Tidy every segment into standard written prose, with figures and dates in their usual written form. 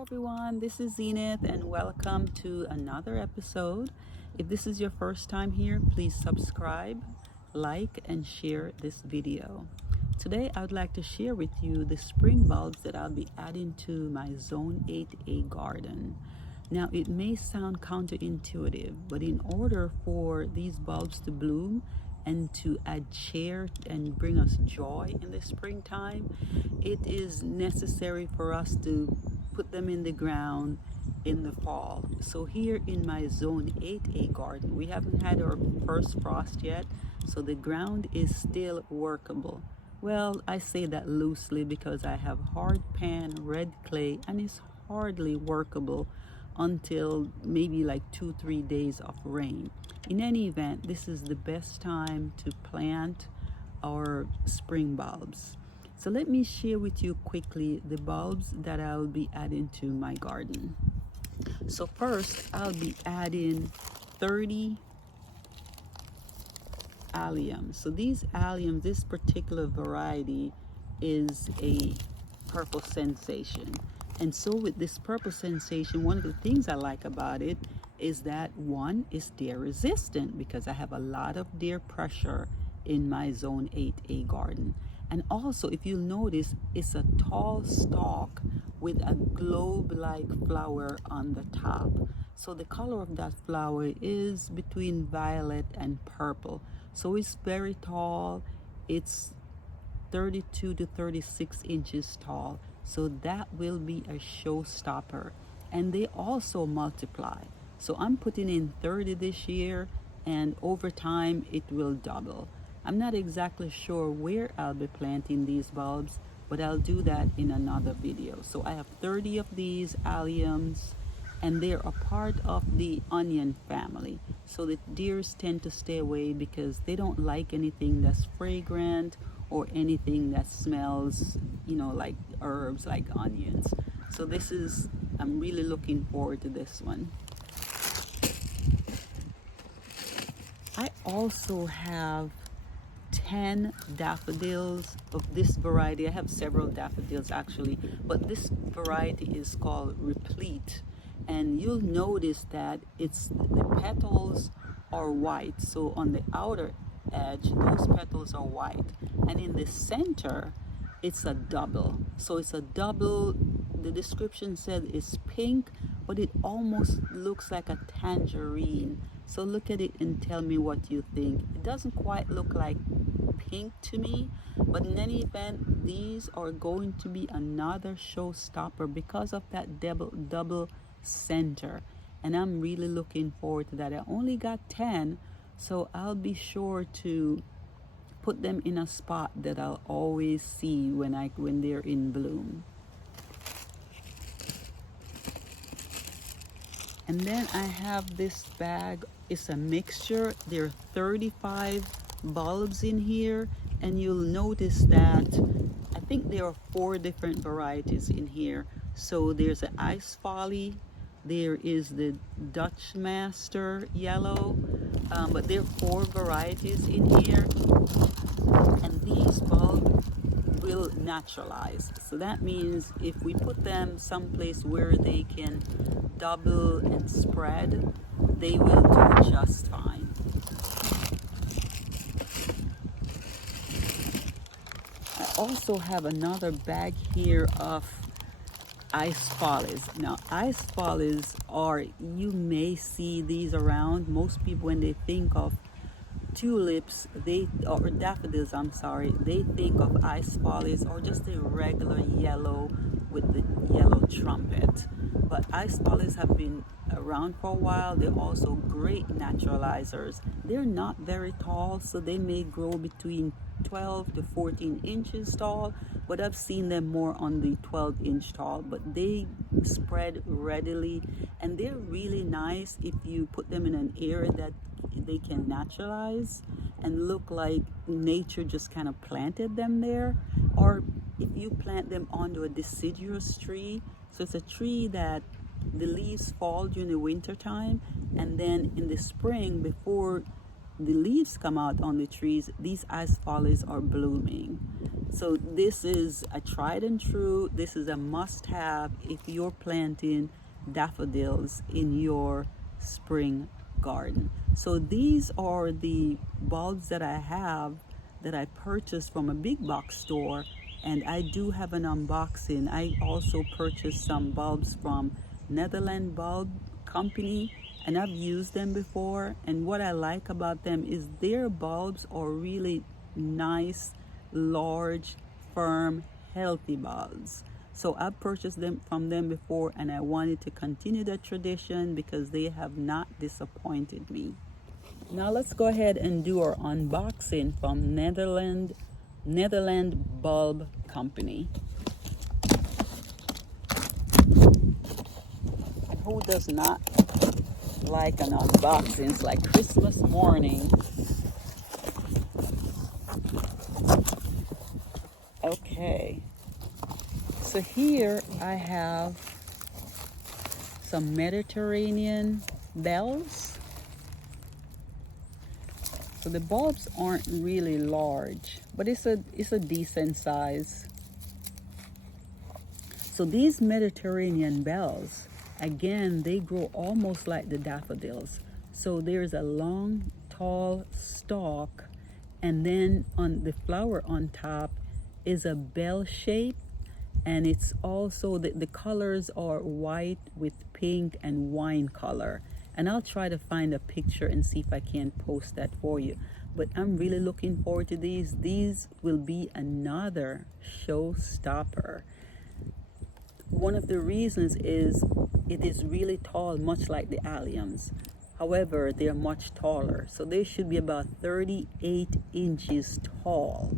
everyone, this is Zenith and welcome to another episode. If this is your first time here, please subscribe, like, and share this video. Today I would like to share with you the spring bulbs that I'll be adding to my Zone 8A garden. Now it may sound counterintuitive, but in order for these bulbs to bloom and to add cheer and bring us joy in the springtime, it is necessary for us to put them in the ground in the fall. So here in my Zone 8A garden, we haven't had our first frost yet, so the ground is still workable. Well, I say that loosely because I have hard pan red clay and it's hardly workable until maybe like 2-3 days of rain. In any event, this is the best time to plant our spring bulbs. So let me share with you quickly the bulbs that I'll be adding to my garden. So first, I'll be adding 30 alliums. So these alliums, this particular variety is a purple sensation. And so with this purple sensation, one of the things I like about it is that one is deer resistant because I have a lot of deer pressure in my Zone 8A garden. And also, if you'll notice, it's a tall stalk with a globe-like flower on the top. So the color of that flower is between violet and purple. So it's very tall. It's 32 to 36 inches tall. So that will be a showstopper. And they also multiply. So I'm putting in 30 this year, and over time it will double. I'm not exactly sure where I'll be planting these bulbs, but I'll do that in another video. So I have 30 of these alliums, and they're a part of the onion family. So the deers tend to stay away because they don't like anything that's fragrant or anything that smells, like herbs, like onions. So I'm really looking forward to this one. I also have 10 daffodils of this variety. I have several daffodils actually, but this variety is called Replete. And you'll notice that the petals are white. So on the outer edge, those petals are white. And in the center, it's a double. So it's a double. The description said it's pink, but it almost looks like a tangerine. So look at it and tell me what you think. It doesn't quite look like pink to me, but in any event, these are going to be another showstopper because of that double center. And I'm really looking forward to that. I only got 10, so I'll be sure to put them in a spot that I'll always see when they're in bloom. And then I have this bag. It's a mixture. There are 35 bulbs in here, and you'll notice that I think there are 4 different varieties in here. So there's an Ice Folly, there is the Dutch Master Yellow, but there are 4 varieties in here, and these bulbs will naturalize. So that means if we put them someplace where they can double and spread, they will do just fine. I also have another bag here of Ice Follies. Now, Ice Follies you may see these around. Most people, when they think of tulips, or daffodils, they think of Ice Follies or just a regular yellow with the yellow trumpet. But Ice Follies have been around for a while. They're also great naturalizers. They're not very tall, so they may grow between 12 to 14 inches tall, but I've seen them more on the 12-inch tall. But they spread readily, and they're really nice if you put them in an area that they can naturalize and look like nature just kind of planted them there. Or if you plant them onto a deciduous tree, so it's a tree that the leaves fall during the winter time, and then in the spring, before the leaves come out on the trees, these Ice Follies are blooming. So this is a tried and true, this is a must-have if you're planting daffodils in your spring garden. So these are the bulbs that I have that I purchased from a big box store, and I do have an unboxing. I also purchased some bulbs from Netherlands Bulb Company, and I've used them before, and what I like about them is their bulbs are really nice, large, firm, healthy bulbs. So I've purchased them from them before, and I wanted to continue that tradition because they have not disappointed me. Now let's go ahead and do our unboxing from Netherlands Bulb Company. Who does not like an unboxing? It's like Christmas morning. Okay, so here I have some Mediterranean bells. So the bulbs aren't really large, but it's a decent size. So these Mediterranean bells, again, they grow almost like the daffodils. So there's a long, tall stalk, and then on the flower on top is a bell shape, and it's also the colors are white with pink and wine color. And I'll try to find a picture and see if I can post that for you. But I'm really looking forward to these. These will be another showstopper. One of the reasons is it is really tall, much like the alliums. However, they're much taller. So they should be about 38 inches tall.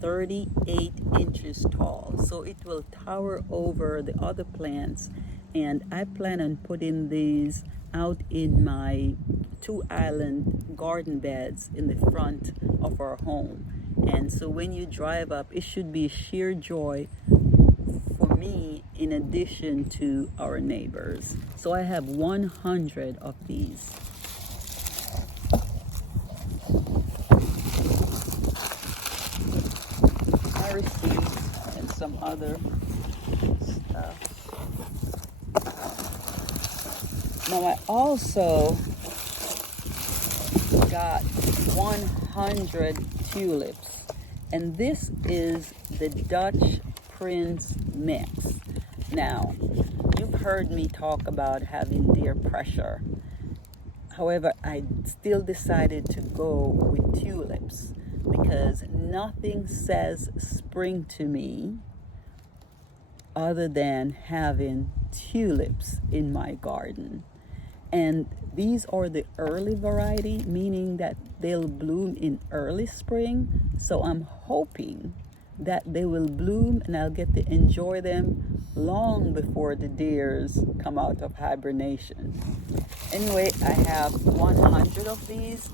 38 inches tall. So it will tower over the other plants. And I plan on putting these out in my 2-island garden beds in the front of our home. And so when you drive up, it should be sheer joy for me in addition to our neighbors. So I have 100 of these. I received and some other stuff. Now I also got 100 tulips, and this is the Dutch Prince mix. Now, you've heard me talk about having deer pressure. However, I still decided to go with tulips because nothing says spring to me other than having tulips in my garden. And these are the early variety, meaning that they'll bloom in early spring. So I'm hoping that they will bloom and I'll get to enjoy them long before the deers come out of hibernation. Anyway, I have 100 of these,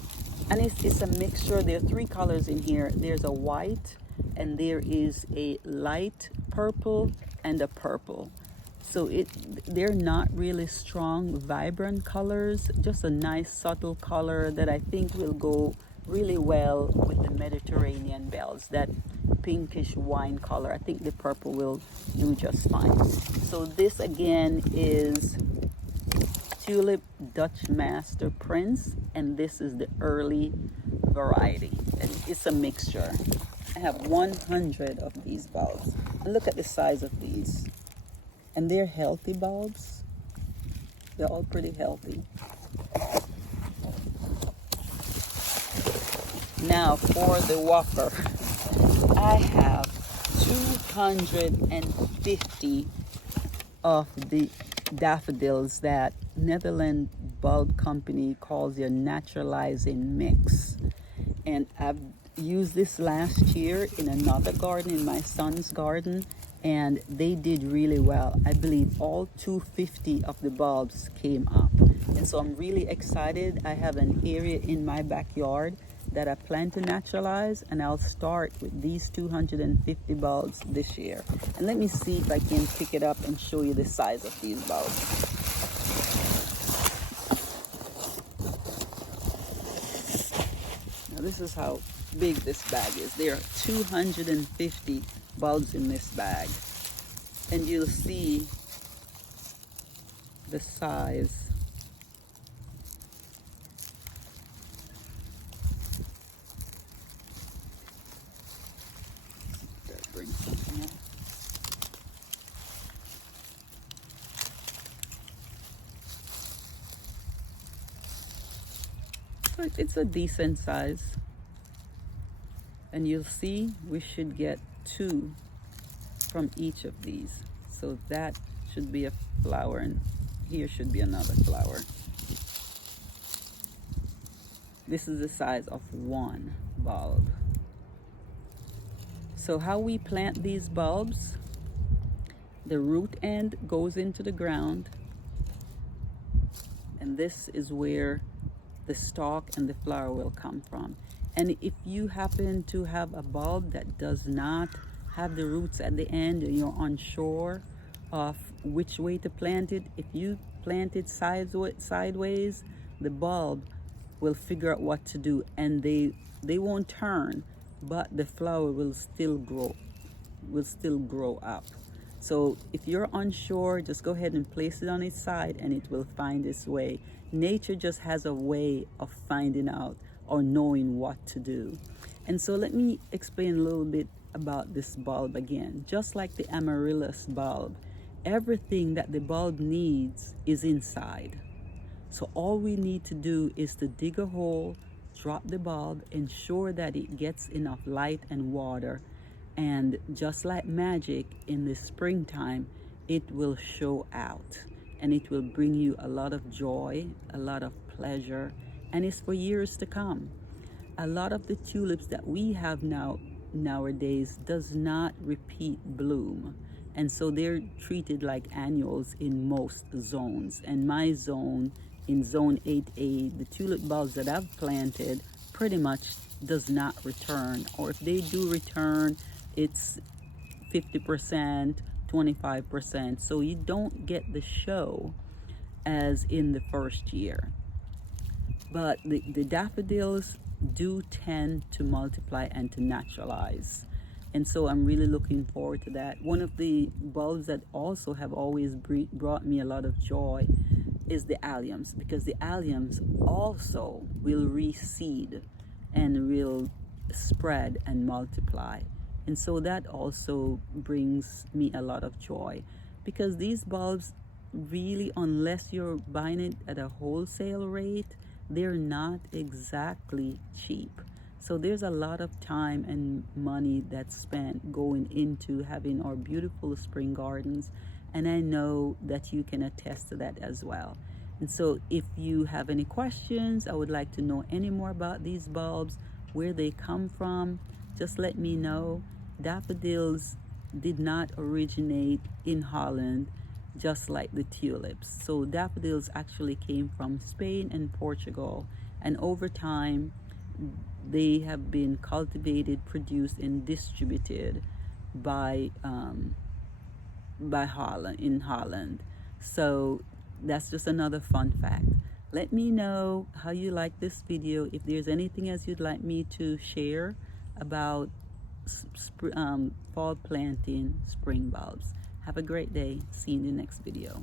and it's a mixture. There are 3 colors in here. There's a white, and there is a light purple and a purple. So they're not really strong, vibrant colors, just a nice subtle color that I think will go really well with the Mediterranean bells. That pinkish wine color, I think the purple will do just fine. So this again is Tulip Dutch Master Prince, and this is the early variety, and it's a mixture. I have 100 of these bulbs, and look at the size of these. And they're healthy bulbs. They're all pretty healthy. Now for the whopper, I have 250 of the daffodils that Netherlands Bulb Company calls their naturalizing mix. And I've used this last year in another garden, in my son's garden, and they did really well. I believe all 250 of the bulbs came up. And so I'm really excited. I have an area in my backyard that I plan to naturalize, and I'll start with these 250 bulbs this year. And let me see if I can pick it up and show you the size of these bulbs. Now this is how big this bag is. There are 250 bulbs in this bag. And you'll see the size. Bring something up. So it's a decent size. And you'll see we should get 2 from each of these. So that should be a flower, and here should be another flower. This is the size of 1 bulb. So how we plant these bulbs, the root end goes into the ground, and this is where the stalk and the flower will come from. And if you happen to have a bulb that does not have the roots at the end and you're unsure of which way to plant it, if you plant it sideways, the bulb will figure out what to do, and they won't turn, but the flower will still grow up. So if you're unsure, just go ahead and place it on its side and it will find its way. Nature just has a way of finding out or knowing what to do. And so let me explain a little bit about this bulb again. Just like the amaryllis bulb, everything that the bulb needs is inside. So all we need to do is to dig a hole, drop the bulb, ensure that it gets enough light and water, and just like magic, in the springtime it will show out, and it will bring you a lot of joy, a lot of pleasure, and it's for years to come. A lot of the tulips that we have nowadays does not repeat bloom, and so they're treated like annuals in most zones. And my zone, in zone 8A, the tulip bulbs that I've planted pretty much does not return, or if they do return, it's 50%, 25%. So you don't get the show as in the first year. But the daffodils do tend to multiply and to naturalize. And so I'm really looking forward to that. One of the bulbs that also have always brought me a lot of joy is the alliums, because the alliums also will reseed and will spread and multiply. And so that also brings me a lot of joy, because these bulbs really, unless you're buying it at a wholesale rate, they're not exactly cheap. So there's a lot of time and money that's spent going into having our beautiful spring gardens, and I know that you can attest to that as well. And so if you have any questions, I would like to know any more about these bulbs, where they come from, just let me know. Daffodils did not originate in Holland, just like the tulips. So daffodils actually came from Spain and Portugal, and over time they have been cultivated, produced, and distributed by Holland, in Holland. So that's just another fun fact. Let me know how you like this video. If there's anything else you'd like me to share about fall planting spring bulbs. Have a great day. See you in the next video.